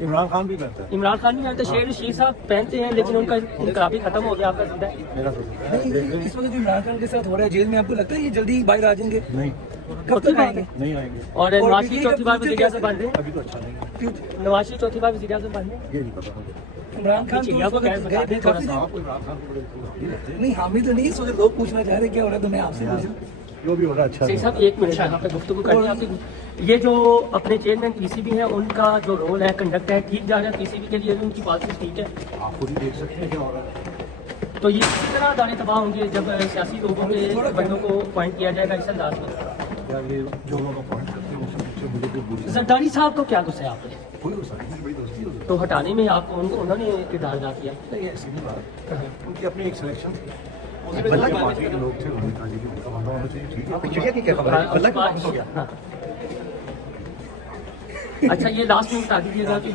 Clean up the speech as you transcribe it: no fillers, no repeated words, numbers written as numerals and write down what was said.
इमरान खान भी पहनता है। इमरान खान भी पहनते, शेर शीर साहब पहनते हैं, लेकिन उनका इनकलाबी खत्म हो गया आपका सीधा। मेरा तो इस वक्त जो इमरान खान के साथ हो रहा है जेल में, आपको लगता है ये जल्दी बाहर आ जाएंगे? नहीं, कब तक आएंगे? नहीं आएंगे। और और नवाज बीजेपी शरीफ चौथी बार का वज़ीर आज़म बन रहे हैं। अभी तो अच्छा नहीं है, नवाज शरीफ चौथी बार वज़ीर आज़म बन रहे हैं। ये नहीं पता मुझे। इमरान खान तो चिड़िया उस को वक्त क्या बता गए दें थे थोड़ा काफी सा। दिन। आप इमरान खान को बड़े लगते हैं। नहीं हामी तो नहीं, इस वक्त लोग पूछना चाह रहे हैं क्या हो रहा है, तो मैं आपसे पूछूं। जो भी हो रहा है अच्छा सही है। साहब एक मिनट यहाँ पे गुफ्तगू करनी है आपकी। ये जो अपने चेयरमैन पीसीबी है, उनका जो रोल है, कंडक्ट है, ठीक जा रहा है पीसीबी के लिए भी? उनकी पॉलिसी ठीक है? आप खुद ही देख सकते हैं क्या हो रहा है। तो ये किसी तरह अदारे तबाह होंगे जब सियासी लोगों के बंदों को पॉइंट किया जाएगा इस अंदाज में? या ये जो लोग अपॉइंट करते हैं उससे पीछे मुझे कोई बुरी जरदारी साहब को क्या गुस्सा है आप पे? कोई गुस्सा नहीं है, बड़ी दोस्ती है उनकी। तो हटाने में आपको उन्होंने किरदार अदा किया। नहीं, ऐसी भी बात है। उनकी अपनी एक सिलेक्शन थी। बल्ला के पार्टी के लोग थे, उन्होंने कहा जी कि उनका बंदा होना चाहिए, ठीक है। चिड़िया की क्या खबर है? बल्ला के पार्टी हो गया। हाँ। अच्छा, ये लास्ट में बता दीजिएगा कि